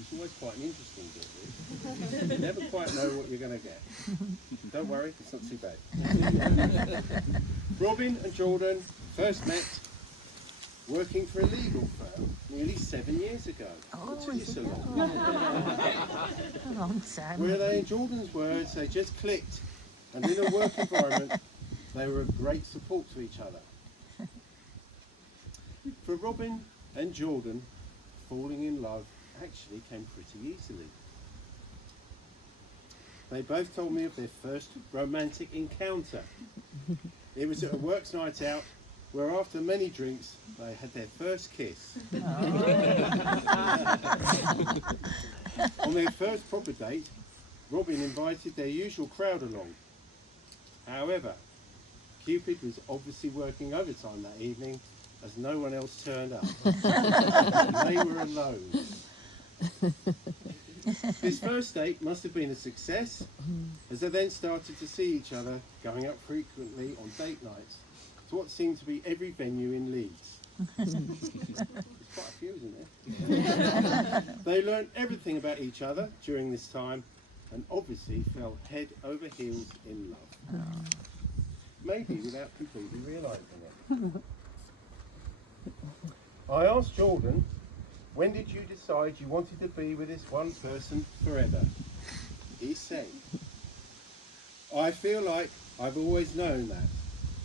It's always quite an interesting bit, this. You never quite know what you're going to get. Don't worry, it's not too bad. Robyn and Jordan first met working for a legal firm nearly 7 years ago. What took you so long? A long time. Where they, in Jordan's words, they just clicked, and in a work environment, they were a great support to each other. For Robyn and Jordan, falling in love actually came pretty easily. They both told me of their first romantic encounter. It was at a works night out where after many drinks they had their first kiss. On their first proper date, Robyn invited their usual crowd along. However, Cupid was obviously working overtime that evening as no one else turned up. They were alone. This first date must have been a success, as they then started to see each other going out frequently on date nights to what seemed to be every venue in Leeds. There's quite a few, isn't there? They learned everything about each other during this time and obviously fell head over heels in love. Maybe without completely realising it. I asked Jordan, when did you decide you wanted to be with this one person forever? He said, I feel like I've always known that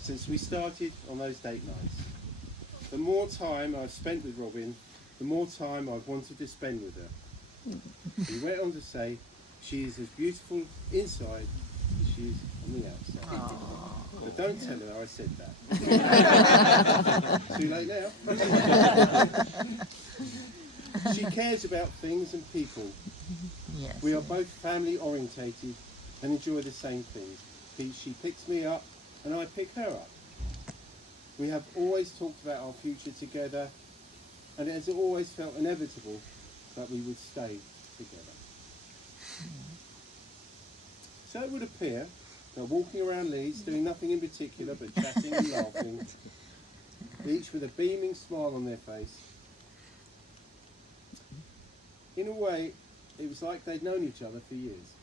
since we started on those date nights. The more time I've spent with Robyn, the more time I've wanted to spend with her. He went on to say, she is as beautiful inside as she is on the outside. Aww. But don't tell her I said that. Too late now. She cares about things and people. Yes. We are both family orientated and enjoy the same things. She picks me up and I pick her up. We have always talked about our future together, and it has always felt inevitable that we would stay together. So it would appear that walking around Leeds doing nothing in particular but chatting and laughing, each with a beaming smile on their face. In a way, it was like they'd known each other for years.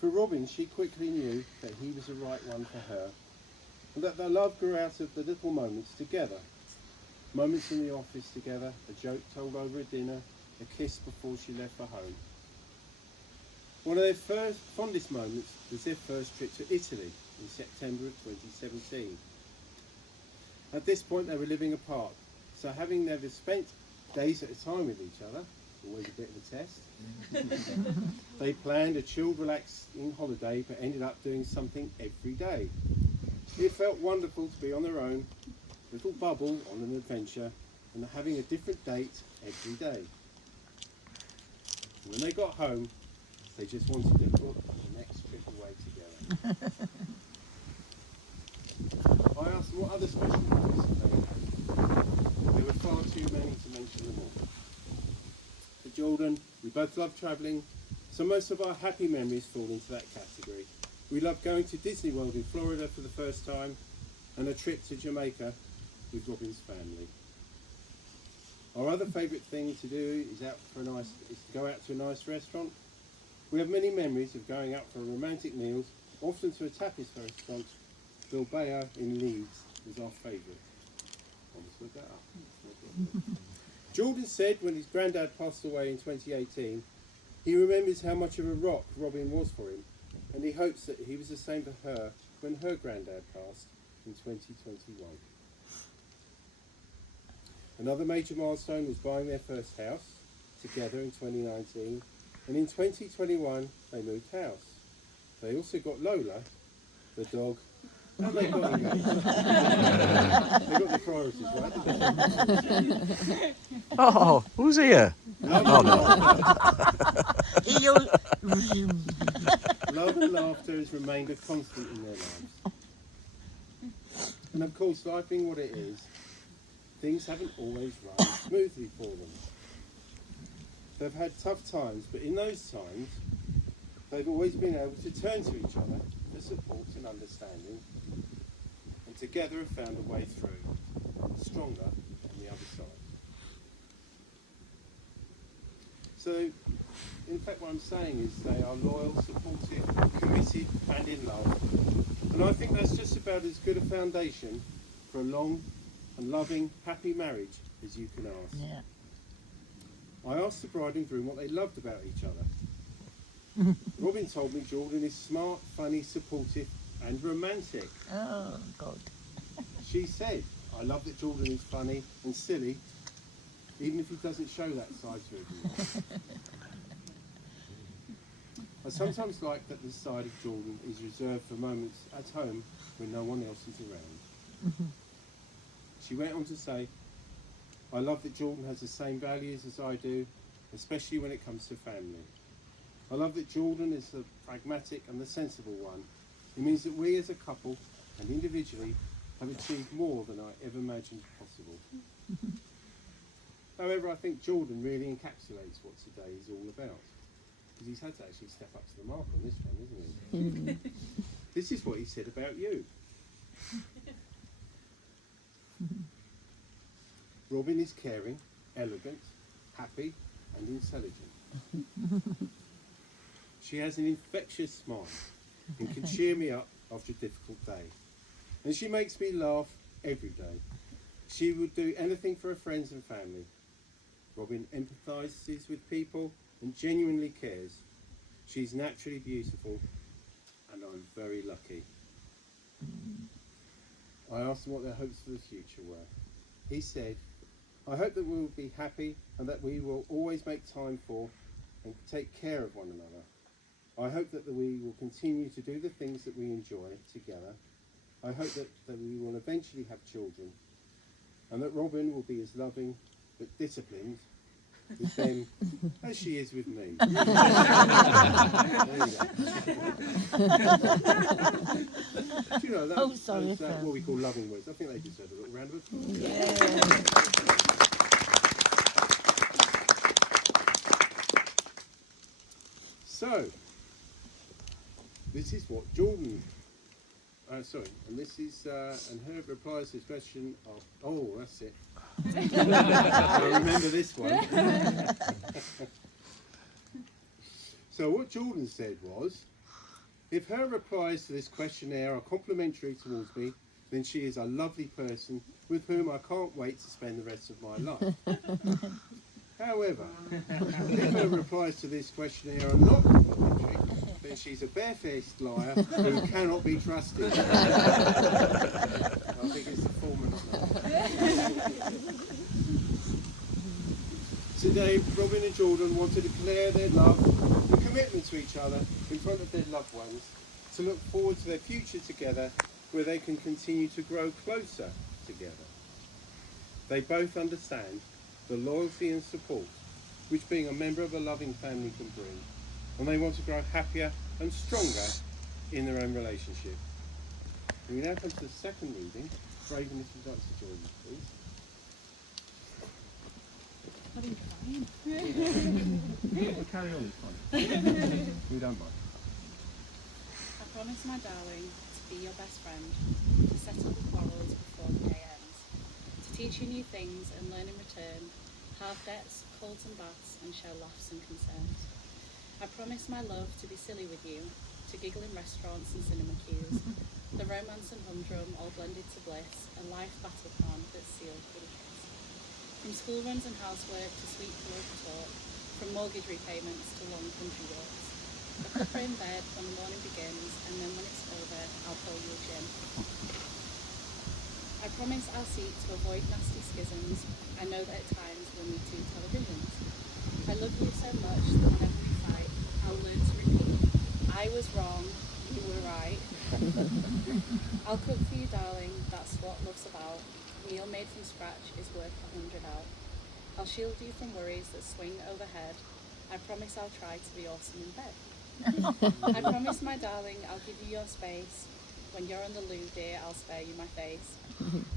For Robyn, she quickly knew that he was the right one for her, and that their love grew out of the little moments together. Moments in the office together, a joke told over a dinner, a kiss before she left for home. One of their fondest moments was their first trip to Italy in September of 2017. At this point they were living apart, so having never spent days at a time with each other, always a bit of a test, they planned a chilled, relaxing holiday but ended up doing something every day. It felt wonderful to be on their own, little bubble on an adventure, and having a different date every day. When they got home, they just wanted to book the next trip away together. I asked them what other special memories they had. There were far too many to mention them all. For Jordan, we both love travelling, so most of our happy memories fall into that category. We love going to Disney World in Florida for the first time, and a trip to Jamaica with Robyn's family. Our other favourite thing to do is to go out to a nice restaurant. We have many memories of going out for romantic meals, often to a tapas restaurant. Bilbao in Leeds was our favourite. I'll just look that up. Jordan said when his granddad passed away in 2018, he remembers how much of a rock Robyn was for him, and he hopes that he was the same for her when her granddad passed in 2021. Another major milestone was buying their first house together in 2019, and in 2021 they moved house. They also got Lola, the dog, and they got engaged. They got the priorities right. Oh, who's here? Love and laughter has remained a constant in their lives. And of course, life being what it is, things haven't always run smoothly for them. They've had tough times, but in those times, they've always been able to turn to each other for support and understanding, and together have found a way through, stronger on the other side. So, in fact, what I'm saying is they are loyal, supportive, committed, and in love. And I think that's just about as good a foundation for a long and loving, happy marriage as you can ask. Yeah. I asked the bride and groom what they loved about each other. Robyn told me Jordan is smart, funny, supportive, and romantic. Oh, God. She said, I love that Jordan is funny and silly, even if he doesn't show that side to everyone. I sometimes like that this side of Jordan is reserved for moments at home when no one else is around. She went on to say, I love that Jordan has the same values as I do, especially when it comes to family. I love that Jordan is the pragmatic and the sensible one. It means that we as a couple and individually have achieved more than I ever imagined possible. However, I think Jordan really encapsulates what today is all about. Because he's had to actually step up to the mark on this one, isn't he? This is what he said about you. Robyn is caring, elegant, happy, and intelligent. She has an infectious smile and can cheer me up after a difficult day. And she makes me laugh every day. She would do anything for her friends and family. Robyn empathises with people and genuinely cares. She's naturally beautiful, and I'm very lucky. I asked them what their hopes for the future were. He said, I hope that we will be happy and that we will always make time for and take care of one another. I hope that we will continue to do the things that we enjoy together. I hope that we will eventually have children, and that Robyn will be as loving but disciplined with them as she is with me. There you go. Do you know, that's what we call loving words. I think they deserve a little round of applause. Yeah. So, this is what Jordan, and this is, and her replies to this question of, oh, that's it. I remember this one. So what Jordan said was, if her replies to this questionnaire are complimentary towards me, then she is a lovely person with whom I can't wait to spend the rest of my life. However, if her replies to this questionnaire are not complimentary, then she's a barefaced liar who cannot be trusted. I think it's the foreman. Today, Robyn and Jordan want to declare their love and commitment to each other in front of their loved ones, to look forward to their future together, where they can continue to grow closer together. They both understand the loyalty and support which being a member of a loving family can bring, and they want to grow happier and stronger in their own relationship. And we now come to the second reading. Robyn, if you'd like to join me, please. I've been crying. We'll carry on, it's fine. We don't mind. I promise, my darling, to be your best friend, to settle the quarrels before the day ends, to teach you new things and learn in return, half debts, colds and baths, and share laughs and concerns. I promise, my love, to be silly with you, to giggle in restaurants and cinema queues, the romance and humdrum all blended to bliss, a life battle plan that's sealed with a kiss. From school runs and housework to sweet pillow talk, from mortgage repayments to long country walks. A cuppa in bed when the morning begins, and then when it's over, I'll pour you a gin. I promise I'll seek to avoid nasty schisms. I know that at times we'll need two televisions. I love you so much that whenever we fight, I'll learn to repeat. I was wrong, you were right. I'll cook for you, darling, that's what love's about. Meal made from scratch is worth 100 out. I'll shield you from worries that swing overhead. I promise I'll try to be awesome in bed. I promise, my darling, I'll give you your space. When you're on the loo, dear, I'll spare you my face.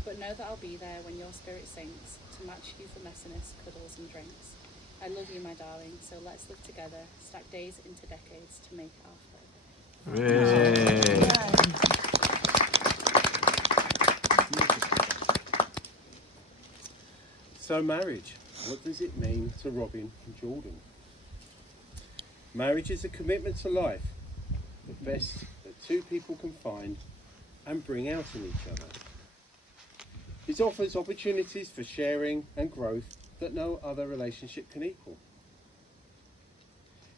But know that I'll be there when your spirit sinks, to match you for messiness, cuddles and drinks. I love you, my darling, so let's live together, stack days into decades to make our forever. So marriage, what does it mean to Robyn and Jordan? Marriage is a commitment to life, the best that two people can find and bring out in each other. It offers opportunities for sharing and growth that no other relationship can equal.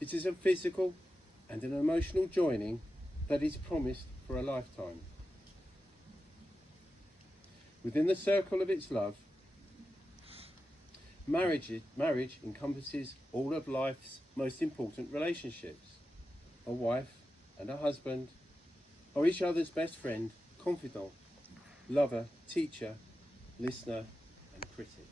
It is a physical and an emotional joining that is promised for a lifetime. Within the circle of its love, marriage encompasses all of life's most important relationships. A wife and a husband are each other's best friend, confidant, lover, teacher, listener and critic.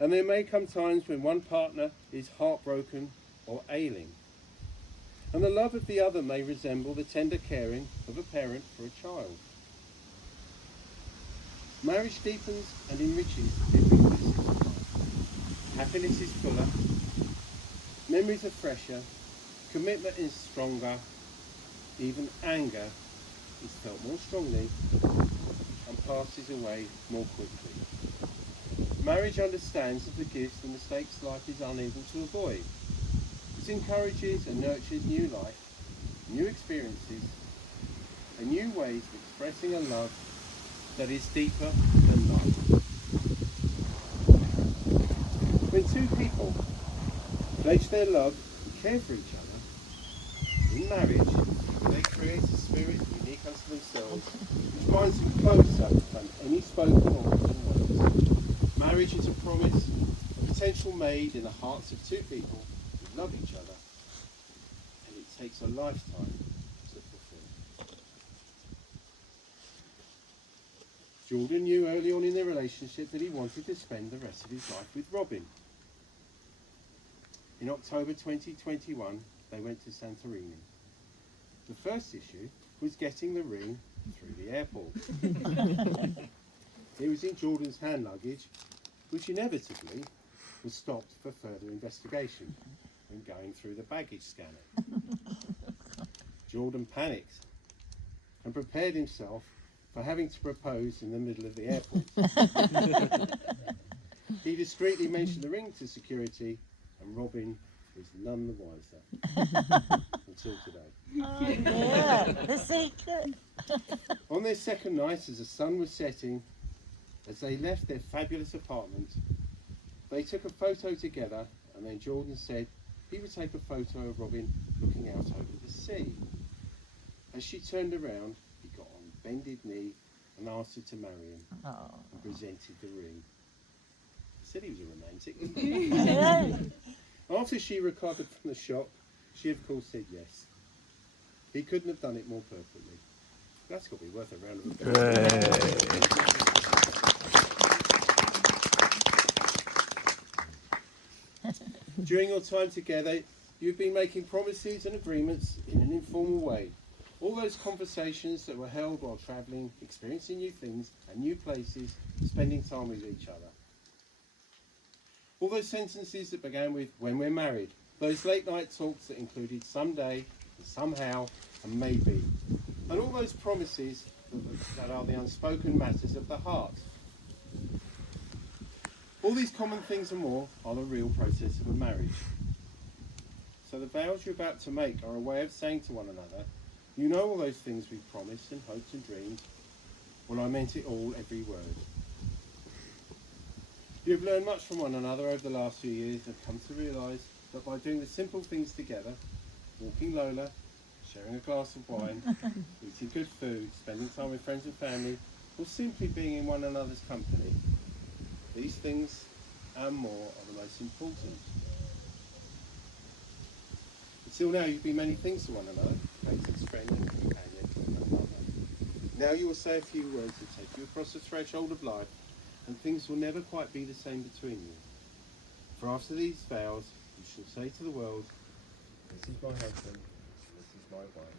And there may come times when one partner is heartbroken or ailing, and the love of the other may resemble the tender caring of a parent for a child. Marriage deepens and enriches every facet of life. Happiness is fuller, memories are fresher, commitment is stronger, even anger is felt more strongly and passes away more quickly. Marriage understands and forgives the mistakes life is unable to avoid. It encourages and nurtures new life, new experiences, and new ways of expressing a love that is deeper than love. When two people pledge their love and care for each other, in marriage, they create a spirit unique unto themselves, which binds them closer than any spoken or written words. Marriage is a promise, a potential made in the hearts of two people who love each other, and it takes a lifetime to fulfill. Jordan knew early on in their relationship that he wanted to spend the rest of his life with Robyn. In October 2021, they went to Santorini. The first issue was getting the ring through the airport. It was in Jordan's hand luggage, which inevitably was stopped for further investigation when going through the baggage scanner. Jordan panicked and prepared himself for having to propose in the middle of the airport. He discreetly mentioned the ring to security, and Robyn was none the wiser until today. Oh, yeah, the secret. On their second night, as the sun was setting, as they left their fabulous apartment, they took a photo together, and then Jordan said he would take a photo of Robyn looking out over the sea. As she turned around, he got on bended knee and asked her to marry him, Oh. and presented the ring. He said he was a romantic, didn't he? Yeah. After she recovered from the shock, she of course said yes. He couldn't have done it more perfectly. That's got to be worth a round of applause. During your time together, you've been making promises and agreements in an informal way. All those conversations that were held while travelling, experiencing new things and new places, spending time with each other. All those sentences that began with, when we're married. Those late night talks that included someday, and somehow, and maybe. And all those promises that are the unspoken matters of the heart. All these common things and more are the real process of a marriage. So the vows you're about to make are a way of saying to one another, you know all those things we've promised and hoped and dreamed. Well, I meant it all, every word. You've learned much from one another over the last few years and have come to realise that by doing the simple things together, walking Lola, sharing a glass of wine, eating good food, spending time with friends and family, or simply being in one another's company, these things and more are the most important. Until now you've been many things to one another, Clayton's friend and companion and mother. Now you will say a few words that take you across the threshold of life, and things will never quite be the same between you. For after these vows, you shall say to the world, this is my husband, this is my wife.